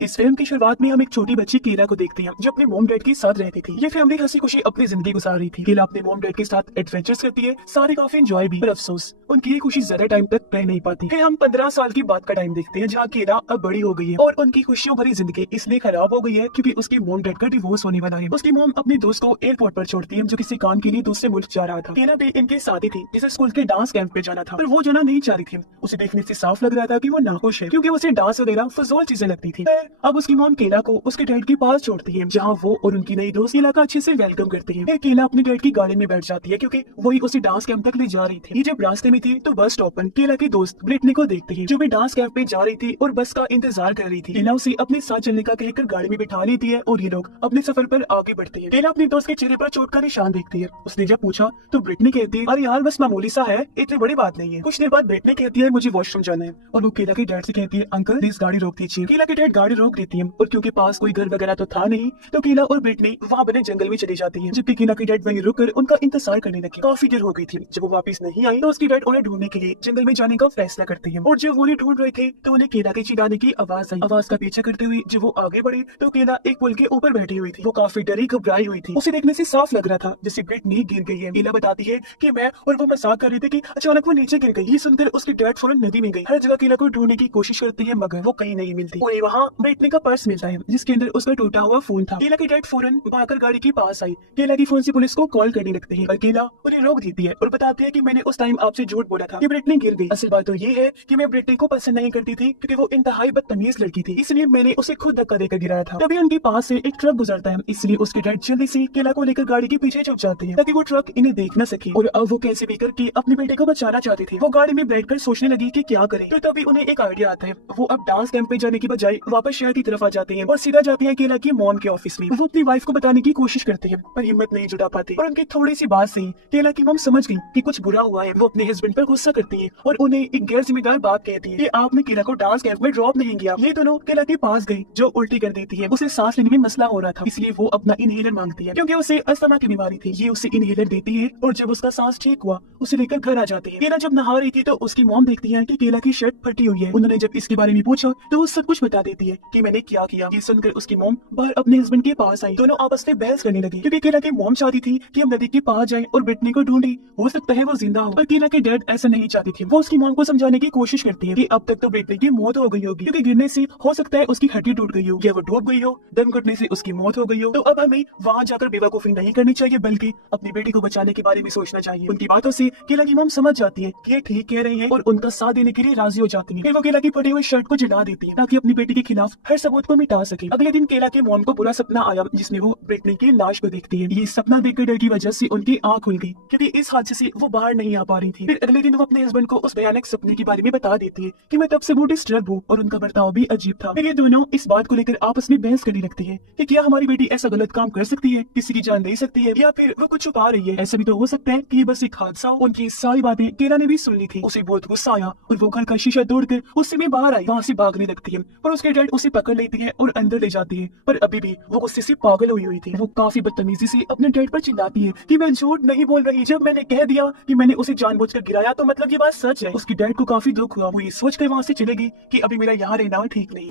इस फिल्म की शुरुआत में हम एक छोटी बच्ची केला को देखते हैं जो अपने मॉम डैड के साथ रहती थी। ये फैमिली हंसी खुशी अपनी जिंदगी गुजार रही थी। केला अपने मॉम डैड के साथ एडवेंचर्स करती है, सारे काफी एंजॉय भी, पर अफसोस उनकी ये खुशी ज्यादा टाइम तक रह नहीं पाती। फिर हम 15 साल की बात का टाइम देखते हैं जहाँ केला अब बड़ी हो गई है और उनकी खुशियों भरी जिंदगी इसलिए खराब हो गई है क्योंकि उसकी मॉम डैड का डिवोर्स होने वाला है। उसकी मॉम अपने दोस्त को एयरपोर्ट पर छोड़ती है जो किसी काम के लिए दूसरे मुल्क जा रहा था। केला भी इनके साथ ही थी जिसे स्कूल के डांस कैंप पे जाना था, पर वो जाना नहीं चाह रही थी। उसे देखने से साफ लग रहा था कि वो नाखुश है क्योंकि उसे डांस वगैरह फजूल चीजें लगती थी। अब उसकी मॉम केला को उसके डैड के पास छोड़ती है जहाँ वो और उनकी नई दोस्त केला का अच्छे से वेलकम करती है। फिर केला अपने डैड की गाड़ी में बैठ जाती है क्योंकि वही उसे डांस कैंप तक ले जा रही थी। ये जब रास्ते में थी तो बस स्टॉप पर केला की दोस्त ब्रिटनी को देखती है जो भी डांस कैंप पे जा रही थी और बस का इंतजार कर रही थी। केला उसे अपने साथ चलने का कहकर गाड़ी में बिठा लेती है और ये लोग अपने सफर पर आगे बढ़ते हैं। केला अपने दोस्त के चेहरे पर चोट का निशान देखती है। उसने जब पूछा तो ब्रिटनी कहती है अरे यार बस मामूली सा है, इतनी बड़ी बात नहीं है। कुछ देर बाद ब्रिटनी कहती है मुझे वॉशरूम जाना है और वो केला के डैड से कहती है अंकल प्लीज गाड़ी रोक दीजिए। केला के डैड गाड़ी रोक देती है और क्योंकि पास कोई घर वगैरह तो था नहीं तो केला और ब्रिटनी वहाँ बने जंगल में चली जाती है। जबकि केला के डैड वहीं रुककर उनका इंतजार करने लगे। काफी देर हो गई थी। जब वो वापस नहीं आई तो उसकी डैड उन्हें ढूंढने के लिए जंगल में जाने का फैसला करती है और जब वो उन्हें ढूंढ रहे थे तो उन्हें केला के चिल्लाने की आवाज आई। आवाज का पीछा करते हुए जब वो आगे बढ़े तो केला एक पुल के ऊपर बैठी हुई थी। वो काफी डरी घबराई हुई थी। उसे देखने से साफ लग रहा था जैसे ब्रिटनी गिर गई है। केला बताती है कि मैं और वो मजाक कर रहे थे कि अचानक वो नीचे गिर गई। ये सुनकर उसकी डैड फौरन नदी में गई। हर जगह केला को ढूंढने की कोशिश करती है मगर वो कहीं नहीं मिलती। उन्हें वहाँ ब्रिटनी का पर्स मिलता है जिसके अंदर उसका टूटा हुआ फोन था। केला की डैड फौरन भागकर गाड़ी के पास आई। केला की फोन से पुलिस को कॉल करने लगते हैं पर केला उन्हें रोक देती है और बताती है कि मैंने उस टाइम आपसे झूठ बोला था कि ब्रिटनी गिर गई। असल बात तो ये है कि मैं ब्रिटनी को पसंद नहीं करती थी क्योंकि वो इंतहाई बदतमीज लड़की थी, इसलिए मैंने उसे खुद धक्का देकर गिराया था। तभी उनके पास से एक ट्रक गुजरता है इसलिए उसके डैड जल्दी से केला को लेकर गाड़ी के पीछे छुप जाते हैं ताकि वो ट्रक इन्हें देख न सके। और अब वो कैसे भी करके अपने बेटे को बचाना चाहते थे। वो गाड़ी में बैठकर सोचने लगी कि क्या करें तो तभी उन्हें एक आइडिया आता है। वो अब डांस कैंप पे जाने की बजाय वापस शहर की तरफ आ जाते हैं और सीधा जाते हैं केला की मॉम के ऑफिस में। वो अपनी वाइफ को बताने की कोशिश करते हैं पर हिम्मत नहीं जुटा पाते और उनकी थोड़ी सी बात से केला की मॉम समझ गई कि कुछ बुरा हुआ है। वो अपने हस्बैंड पर गुस्सा करती है और उन्हें एक गैर जिम्मेदार बात कहती है कि आपने केला को डांस कैंप में ड्रॉप नहीं किया। ये दोनों केला के पास गई जो उल्टी कर देती है। उसे सांस लेने में मसला हो रहा था इसलिए वो अपना इनहेलर मांगती है क्योंकि उसे अस्थमा की बीमारी थी। ये उसे इनहेलर देती है और जब उसका सांस ठीक हुआ उसे लेकर घर आ जाती है। केला जब नहा रही थी तो उसकी मॉम देखती है कि केला की शर्ट फटी हुई है। उन्होंने जब इसके बारे में पूछा तो वो सब कुछ बता देती है कि मैंने क्या किया। ये सुनकर उसकी मॉम बाहर अपने हस्बैंड के पास आई। दोनों आपस में बहस करने लगी क्योंकि केला की मॉम चाहती थी कि हम नदी के पास जाएं और ब्रिटनी को ढूंढें, हो सकता है वो जिंदा हो। पर केला के डैड ऐसा नहीं चाहती थी। वो उसकी मॉम को समझाने की कोशिश करती है कि अब तक तो ब्रिटनी की मौत हो गई होगी क्योंकि गिरने से हो सकता है उसकी हड्डी टूट गई हो या वो डूब गई हो, दम घुटने से उसकी मौत हो गई हो। तो अब हमें वहाँ जाकर बेवकूफी नहीं करनी चाहिए बल्कि अपनी बेटी को बचाने के बारे में सोचना चाहिए। उनकी बातों से केला की मॉम समझ जाती है कि ये ठीक कह रही है और उनका साथ देने के लिए राजी हो जाती है। फिर वो केला की फटी हुई शर्ट को जला देती है ताकि अपनी बेटी के खिलाफ हर सबूत को मिटा सके। अगले दिन केला के मॉम को बुरा सपना आया जिसमें वो ब्रिटनी की लाश को देखती है। ये सपना देखकर डर की वजह से उनकी आंख खुल गई क्योंकि इस हादसे से वो बाहर नहीं आ पा रही थी। फिर अगले दिन वो अपने हस्बैंड को उस भयानक सपने के बारे में बता देती है कि मैं तब से बहुत डिस्टर्ब हूँ और उनका बर्ताव भी अजीब था। फिर ये दोनों इस बात को लेकर आपस में बहस करने लगती है कि क्या हमारी बेटी ऐसा गलत काम कर सकती है, किसी की जान दे सकती है या फिर वो कुछ छुपा रही है। ऐसा भी तो हो सकता है कि ये बस एक हादसा हो। उनकी सारी बातें केला ने भी सुन ली थी। उसे बहुत गुस्सा आया और वो घर का शीशा तोड़कर उससे भी बाहर आई, वहाँ से भागने लगती है पर उसके डैड उसे पकड़ लेती है और अंदर ले जाती है। पर अभी भी वो गुस्से से पागल हुई थी। वो काफी बदतमीजी से अपने डैड पर चिल्लाती है कि मैं झूठ नहीं बोल रही, जब मैंने कह दिया कि मैंने उसे जानबूझकर गिराया तो मतलब ये बात सच है। उसकी डैड को काफी दुख हुआ। वो ये सोचकर वहाँ से चलेगी कि अभी मेरा यहाँ रहना ठीक नहीं।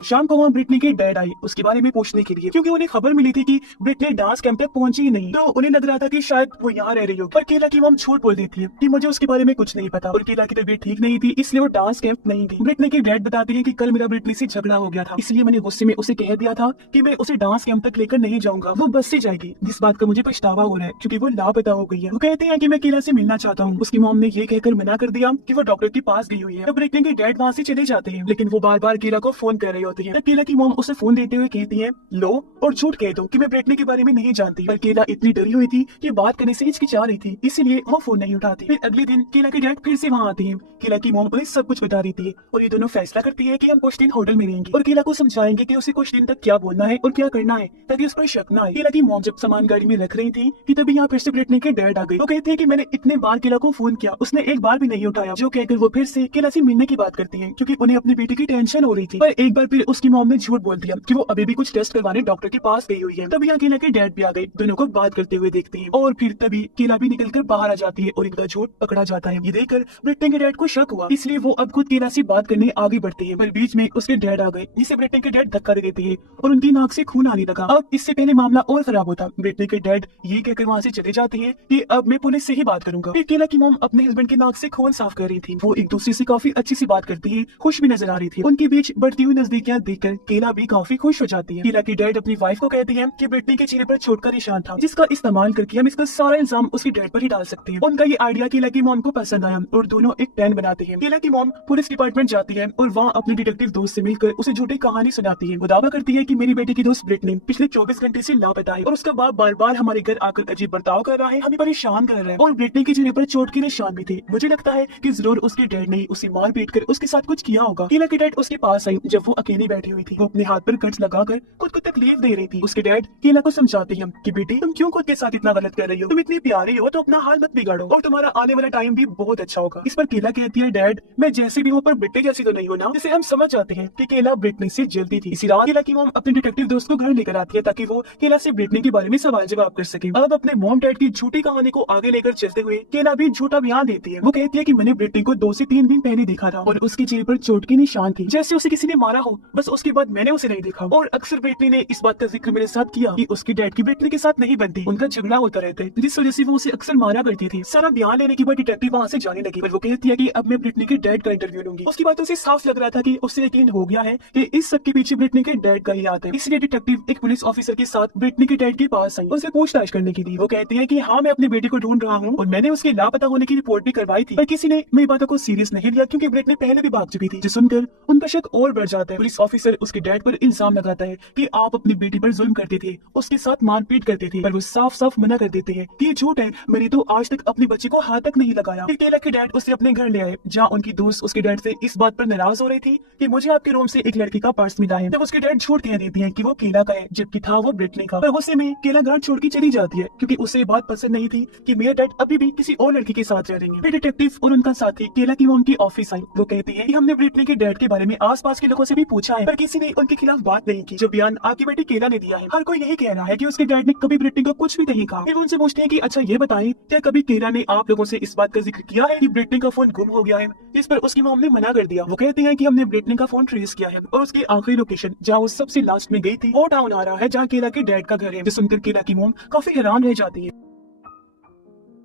शाम को वहाँ ब्रिटनी के डैड आए उसके बारे में पूछने के लिए क्योंकि उन्हें खबर मिली थी कि ब्रिटनी डांस कैंप तक पहुंची ही नहीं। तो उन्हें लग रहा था कि शायद वो यहाँ रह रही हो। पर केला की मॉम झूठ बोल देती है कि मुझे उसके बारे में कुछ नहीं पता और केला की तबीयत ठीक नहीं थी इसलिए वो डांस कैंप नहीं गई। ब्रिटनी के डैड बताते हैं कि कल मेरा ब्रिटनी से झगड़ा हो गया था इसलिए मैंने गुस्से में उसे कह दिया था कि मैं उसे डांस कैंप तक लेकर नहीं जाऊंगा, वो बस से जाएगी। जिस बात का मुझे पछतावा हो रहा है क्योंकि वो लापता हो गई है। वो कहते हैं कि मैं केला से मिलना चाहता हूँ। उसकी मॉम ने ये कहकर मना कर दिया कि वो डॉक्टर के पास गई हुई है। तो ब्रिटनी के डैड वहाँ से चले जाते हैं लेकिन वो बार बार केला को फोन कर रहे होते हैं। केला की मॉम उसे फोन देते हुए कहती है लो और झूठ कह दो कि मैं ब्रिटनी के बारे में नहीं जानती। पर केला इतनी डरी हुई थी कि बात करने से हिचकिचा रही थी इसलिए वो फोन नहीं उठाती। फिर अगले दिन केला के डैड फिर से वहाँ आते हैं। केला की मॉम उन्हें सब कुछ बता देती है और ये दोनों फैसला करती है कि हम कुछ दिन होटल में रहेंगे और केला को समझाएंगे कि उसे कुछ दिन तक क्या बोलना है और क्या करना है ताकि उस पर शक न आए। केला की मॉम जब सामान गाड़ी में रख रही थी कि तभी यहाँ फिर से ब्रिटनी के डैड आ गए। वो कहते हैं कि मैंने इतने बार केला को फोन किया उसने एक बार भी नहीं उठाया, जो कहकर वो फिर से केला से मिलने की बात करती है क्योंकि उन्हें अपनी बेटी की टेंशन हो रही थी। पर एक बार फिर उसकी मॉम ने झूठ बोल दिया कि वो अभी भी कुछ टेस्ट करवाने डॉक्टर के पास गई हुई है। तभी केला के डैड भी आ गए, दोनों को बात करते हुए देखते हैं और फिर तभी केला भी निकलकर बाहर आ जाती है और इनका झूठ पकड़ा जाता है। ये देखकर ब्रिटनी के डैड को शक हुआ, इसलिए वो अब खुद केला से बात करने आगे बढ़ते हैं, पर बीच में उसके डैड आ गए, जिसे ब्रिटनी के डैड धक्का दे देते हैं और उनकी नाक से खून आने लगा। अब इससे पहले मामला और खराब होता, ब्रिटनी के डैड ये कहकर वहाँ से चले जाते हैं कि अब मैं पुलिस से ही बात करूंगा। फिर केला की मॉम अपने हस्बैंड की नाक से खून साफ कर रही थी, वो एक दूसरे से काफी अच्छी सी बात करती है, खुश भी नजर आ रही थी। उनके बीच बढ़ती हुई नजदीकियां देखकर केला भी काफी खुश हो जाती है। केला की डैड अपनी वाइफ को कहती है कि ब्रिटनी के चेहरे पर चोट का निशान था, जिसका इस्तेमाल करके हम इसका सारा इल्जाम उसके डैड पर ही डाल सकते हैं। उनका ये आइडिया केला की मॉम को पसंद आया और दोनों एक प्लान बनाते हैं। केला की मॉम पुलिस डिपार्टमेंट जाती है और वहाँ अपने डिटेक्टिव दोस्त से मिलकर उसे झूठी कहानी सुनाती है। वो दावा करती है कि मेरी बेटी की दोस्त ब्रिटनी पिछले 24 घंटे से लापता है और उसका बाप बार बार हमारे घर आकर अजीब बर्ताव कर रहा है, हमें परेशान कर रहा है और ब्रिटनी के चेहरे पर चोट के निशान भी थे। मुझे लगता है कि जरूर उसके डैड ने उसे मार पीट कर उसके साथ कुछ किया होगा। केला के डैड उसके पास आई जब वो अकेली बैठी हुई थी। वो अपने हाथ पर कर्ज लगाकर खुद को तकलीफ दे रही थी। उसके डैड केला को समझाते हैं कि बेटी तुम क्यों खुद के साथ इतना गलत कर रही हो, तुम इतनी प्यारी हो तो अपना हाल मत बिगाड़ो और तुम्हारा आने वाला टाइम भी बहुत अच्छा होगा। इस पर केला कहती है डैड मैं जैसी भी हूँ पर ब्रिटनी जैसी तो नहीं हो ना, जिसे हम समझ जाते हैं कि केला ब्रिटनी से जलती थी। इसी रात केला की मॉम अपने डिटेक्टिव दोस्त को घर लेकर आती है ताकि वो केला से ब्रिटनी के बारे में सवाल जवाब कर सके। अब अपने मॉम डैड की झूठी कहानी को आगे लेकर चलते हुए केला भी झूठा बयान देती है। वो कहती है कि मैंने ब्रिटनी को 2 से 3 दिन पहले देखा था और उसके चेहरे पर चोट के निशान थे, जैसे उसे किसी ने मारा हो, बस उसके बाद मैंने उसे नहीं देखा। और अक्सर ब्रिटनी ने इस बात का जिक्र मेरे साथ किया कि उसके डैड की ब्रिटनी के साथ नहीं बनती, उनका झगड़ा होता रहता है, जिस वजह से वो उसे अक्सर मारा करती थी। सारा बयान लेने के बाद डिटेक्टिव वहाँ से जाने लगी, पर वो कहती है कि अब मैं ब्रिटनी के डैड का इंटरव्यू लूंगी। उसकी बातों से साफ लग रहा था कि उससे यकीन हो गया है कि इस सब के पीछे ब्रिटनी के डैड का ही हाथ है। इसलिए डिटेक्टिव एक पुलिस ऑफिसर के साथ ब्रिटनी के डैड के पास आई, उसे पूछताछ करने के लिए। वो कहती है कि हाँ मैं अपने बेटे को ढूंढ रहा हूँ और मैंने उसके लापता होने की रिपोर्ट भी करवाई थी, पर किसी ने मेरी बातों को सीरियस नहीं लिया क्योंकि ब्रिटनी पहले भी भाग चुकी थी। जिसे सुनकर उनका शक और बढ़ जाता है। पुलिस ऑफिसर उसके डैड पर इल्जाम लगाता है कि आप अपनी बेटी पर जुल्म करते थे, उसके साथ मारपीट करते थे, पर वो साफ साफ मना कर देते हैं कि ये झूठ है, मैंने तो आज तक अपनी बच्ची को हाथ तक नहीं लगाया। फिर केला के डैड उसे अपने घर ले आए जहाँ उनकी दोस्त उसके डैड से इस बात पर नाराज हो रही थी कि मुझे आपके रूम से एक लड़की का पर्स मिला है। तब उसके डैड झूठ कह देती है कि वो केला का है, जबकि था वो ब्रिटनी का। पर गुस्से में केला घर छोड़ के चली जाती है क्योंकि उसे ये बात पसंद नहीं थी कि मेरे डैड अभी भी किसी और लड़की के साथ रह रहे हैं। फिर डिटेक्टिव और उनका साथी केला की मॉम की ऑफिस आई। वो कहती है कि हमने ब्रिटनी के डैड के बारे में आसपास के लोगों से भी पूछा है, पर किसी ने उनके खिलाफ बात नहीं की। जो बयान आपकी बेटी केला ने दिया है, हर कोई यही कह रहा है कि उसके डैड ने कभी ब्रिटनी को कुछ भी नहीं कहा। फिर उनसे पूछते हैं कि अच्छा ये बताएं, क्या कभी केला ने आप लोगों से इस बात का जिक्र किया है कि ब्रिटनी का फोन गुम हो गया है? इस पर उसकी मॉम ने मना कर दिया। वो कहते हैं कि हमने ब्रिटनी का फोन ट्रेस किया है और उसकी आखिरी लोकेशन जहाँ वो सबसे लास्ट में गई थी वो टाउन आ रहा है जहाँ केला के डैड का घर है। सुनकर केला की मॉम काफी हैरान रह जाती है।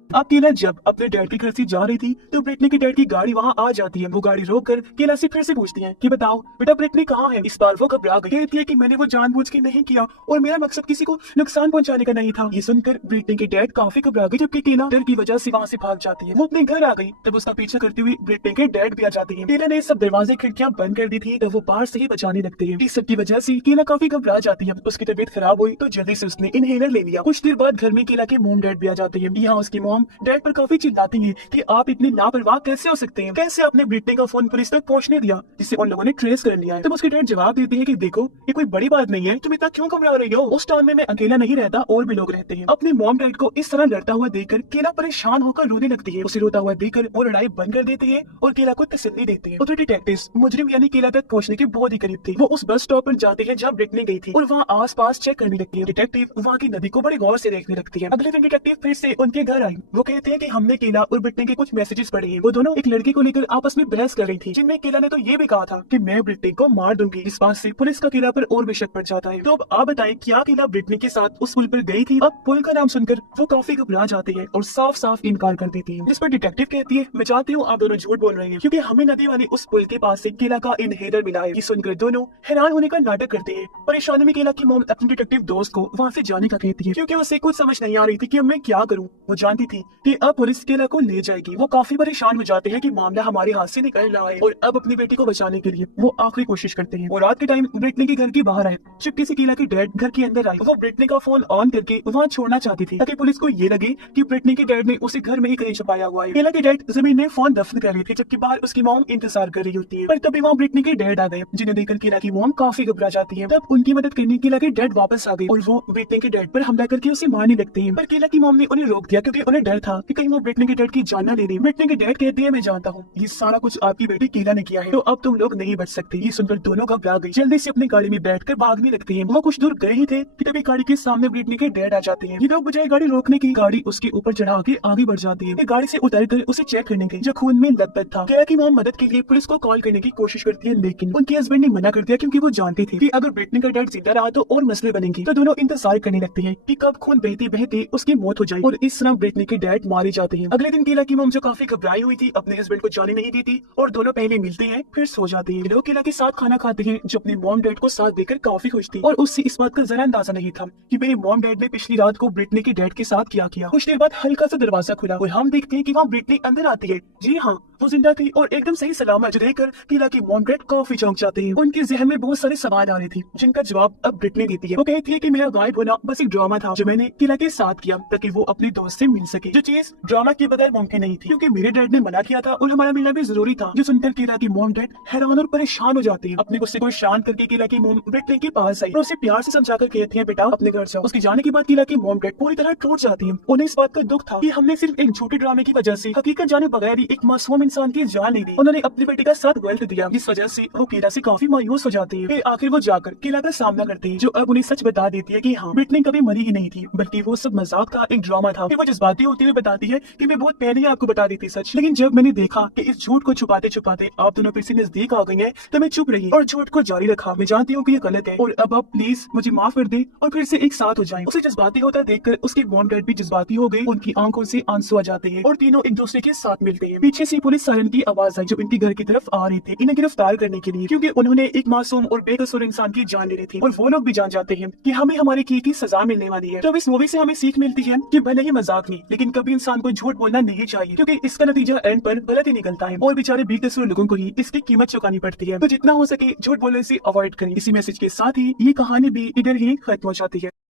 अब केला जब अपने डैड के घर से जा रही थी तो ब्रिटनी के डैड की गाड़ी वहाँ आ जाती है। वो गाड़ी रोककर केला से फिर से पूछती है कि बताओ बेटा ब्रिटनी कहाँ है? इस बार वो घबरा गई, कहती है कि मैंने वो जानबूझ के नहीं किया और मेरा मकसद किसी को नुकसान पहुंचाने का नहीं था। ये सुनकर ब्रिटनी के डैड काफी घबरा गई, जबकि केला डर की वजह से वहाँ से भाग जाती है। वो अपने घर आ गई, तब उसका पीछा करते हुए ब्रिटनी के डैड भी आ जाते हैं। केला ने सब दरवाजे खिड़कियां बंद कर दी थी, तब वो बाहर से ही बचाने लगते हैं। इस सब की वजह से केला काफी घबरा जाती है। उसकी तबीयत खराब हुई तो जल्दी से उसने इनहेलर ले लिया। कुछ देर बाद घर में केला के मॉम डैड भी आ जाते हैं। यहाँ उसकी मॉम डैड पर काफी चिल्लाती है कि आप इतने लापरवाह कैसे हो सकते हैं, कैसे आपने ब्रिटनी का फोन पुलिस तक पहुंचने दिया जिसे उन लोगों ने ट्रेस कर लिया है। तब उसके डैड जवाब देते हैं कि देखो ये कोई बड़ी बात नहीं है, तुम इतना क्यों घबरा रही हो? उस टाउन में मैं अकेला नहीं रहता और भी लोग रहते हैं। अपने मॉम डैड को इस तरह लड़ता हुआ देखकर केला परेशान होकर रोने लगती है। उसे रोता हुआ देखकर वो लड़ाई बंद कर देते हैं और केला को तसल्ली देते हैं। उधर डिटेक्टिव्स मुजरिम यानी केला तक पहुंचने के बहुत ही करीब थे। वो उस बस स्टॉप पर जाते हैं जहाँ ब्रिटनी गई थी और वहाँ आस पास चेक करने लगती है। डिटेक्टिव वहाँ की नदी को बड़े गौर से देखने लगती है। अगले दिन डिटेक्टिव फिर से उनके घर आई। वो कहते हैं कि हमने केला और ब्रिटनी के कुछ मैसेजेस पढ़े हैं। वो दोनों एक लड़की को लेकर आपस में बहस कर रही थी, जिनमें केला ने तो ये भी कहा था कि मैं ब्रिटनी को मार दूंगी। इस बात से पुलिस का केला पर और भी शक पड़ जाता है। तो अब आप बताएं क्या केला ब्रिटनी के साथ उस पुल पर गई थी? अब पुल का नाम सुनकर वो काफी घबरा जाते हैं और साफ साफ इनकार कर देती है। जिस पर डिटेक्टिव कहती है मैं चाहती हूँ आप दोनों झूठ बोल रहे हैं क्योंकि हमें नदी वाले उस पुल के पास से केला का इनहेलर मिला है। ये सुनकर दोनों हैरान होने का नाटक करते हैं। परेशानी में केला की मॉम अपने डिटेक्टिव दोस्त को वहाँ से जाने का कहती है क्योंकि उसे कुछ समझ नहीं आ रही थी कि अब मैं क्या करूँ। वो जानती थी कि अब पुलिस केला को ले जाएगी। वो काफी परेशान हो जाते हैं कि मामला हमारे हाथ से निकल रहा है और अब अपनी बेटी को बचाने के लिए वो आखिरी कोशिश करते हैं। और रात के टाइम ब्रिटनी के घर के बाहर आए, चुपके से केला के डैड घर के अंदर आए। वो ब्रिटनी का फोन ऑन करके वहाँ छोड़ना चाहती थी ताकि पुलिस को ये लगे कि ब्रिटनी के डैड ने उसे घर में ही कहीं छुपाया हुआ है। केला के डैड जमीन में फोन दफन कर रहे थे जबकि बाहर उसकी मॉम इंतजार कर रही होती है। पर तभी वहाँ ब्रिटनी के डैड आ गए, जिन्हें देखकर केला की मॉम काफी घबरा जाती है। तब उनकी मदद करने केला के डैड वापस आ गए और वो ब्रिटनी के डैड पर हमला करके उसे मारने लगते हैं। पर केला की मॉम ने उन्हें रोक दिया क्योंकि उन्हें डर था कि कहीं वो ब्रिटनी के डैड की जान ना ले रही। ब्रिटनी के डैड कहती है मैं जानता हूँ ये सारा कुछ आपकी बेटी कीला ने किया है, तो अब तुम लोग नहीं बच सकते। ये सुनकर दोनों घबरा गई, जल्दी से अपनी गाड़ी में बैठकर भागने लगती है। वो कुछ दूर गए ही थे कि तभी गाड़ी के सामने ब्रिटनी के डैड आ जाते हैं। ये लोग बजाय गाड़ी रोकने की गाड़ी उसके ऊपर चढ़ा के आगे बढ़ जाती है। गाड़ी से उतरकर उसे चेक करने गई जो खून में लथपथ था। क्या कि वो मदद के लिए पुलिस को कॉल करने की कोशिश करती है, लेकिन उनके हस्बैंड ने मना कर दिया क्योंकि वो जानती थी कि अगर ब्रिटनी का डैड जिंदा रहा तो और मसले बनेंगे। तो दोनों इंतजार करने लगते हैं कि कब खून बहते बहते उसकी मौत हो जाए और इस तरह ब्रिटनी के डैड मारे जाते हैं। अगले दिन कीला की मॉम जो काफी घबराई हुई थी अपने हस्बैंड को जाने नहीं देती और दोनों पहले मिलते हैं फिर सो जाते हैं। लोग कीला के साथ खाना खाते हैं जो अपने मॉम डैड को साथ देकर काफी खुश थी और उससे इस बात का जरा अंदाजा नहीं था कि मेरे मॉम डैड ने पिछली रात को ब्रिटनी के डैड के साथ क्या किया। कुछ देर बाद हल्का सा दरवाजा खुला और हम देखते हैं कि वहाँ ब्रिटनी अंदर आती है। जी हाँ, वो जिंदा थी और एकदम सही सलामत, जो देखकर कीला की मॉम डैड काफी चौंक जाते हैं। उनके जहन में बहुत सारे सवाल आ रहे थे जिनका जवाब अब ब्रिटनी देती है। वो कहती है कि मेरा गायब होना बस एक ड्रामा था जो मैंने कीला के साथ किया ताकि वो अपने दोस्त से मिल सके, जो चीज ड्रामा के बगैर मुमकिन नहीं थी क्योंकि मेरे डैड ने मना किया था और हमारा मिलना भी जरूरी था। जो सुनकर कीला की मॉम डैड हैरान और परेशान हो जाती है। अपने गुस्से को शांत करके कीला की मॉम ब्रिटनी के पास आई और उसे प्यार से समझाकर कहती है बेटा अपने घर जाओ। उसके जाने के बाद कीला की मॉम डैड पूरी तरह टूट जाती है। उन्हें इस बात का दुख था कि हमने सिर्फ एक झूठे ड्रामे की वजह से हकीकत जाने बगैर ही एक मासूम इंसान की जान ले ली। उन्होंने अपनी बेटी का साथ गलत दिया, इस वजह से वो कीला से काफी मायूस हो जाती है। फिर आखिर वो जाकर कीला का सामना करती है जो अब उन्हें सच बता देती है कि हाँ ब्रिटनी कभी मरी ही नहीं थी बल्कि वो सब मजाक था, एक ड्रामा था। फिर वो जज्बाती होते हुए बताती है कि मैं बहुत पहले ही आपको बता दी थी सच, लेकिन जब मैंने देखा कि इस झूठ को छुपाते छुपाते आप दोनों फिर से नजदीक आ गई हैं तो मैं चुप रही और झूठ को जारी रखा। मैं जानती हूँ कि ये गलत है और अब आप प्लीज मुझे माफ कर दे और फिर से एक साथ हो जाएं। उसे जज्बाती होता देखकर उसके मॉम डैड भी जज्बाती हो गई, उनकी आंखों से आंसू आ जाते हैं और तीनों एक दूसरे के साथ मिलते हैं। पीछे से पुलिस सायरन की आवाज आई जो इनके घर की तरफ आ रही थी इन्हें गिरफ्तार करने के लिए, क्योंकि उन्होंने एक मासूम और बेकसूर इंसान की जान ले ली थी और वो लोग भी जान जाते हैं कि हमें हमारे की सजा मिलने वाली है। तो इस मूवी से हमें सीख मिलती है कि भले ही मजाक नहीं लेकिन कभी इंसान को झूठ बोलना नहीं चाहिए क्योंकि इसका नतीजा एंड पर गलत ही निकलता है और बेचारे बेकसूर लोगों को ही इसकी कीमत चुकानी पड़ती है। तो जितना हो सके झूठ बोलने से अवॉइड करें। इसी मैसेज के साथ ही ये कहानी भी इधर ही खत्म हो जाती है।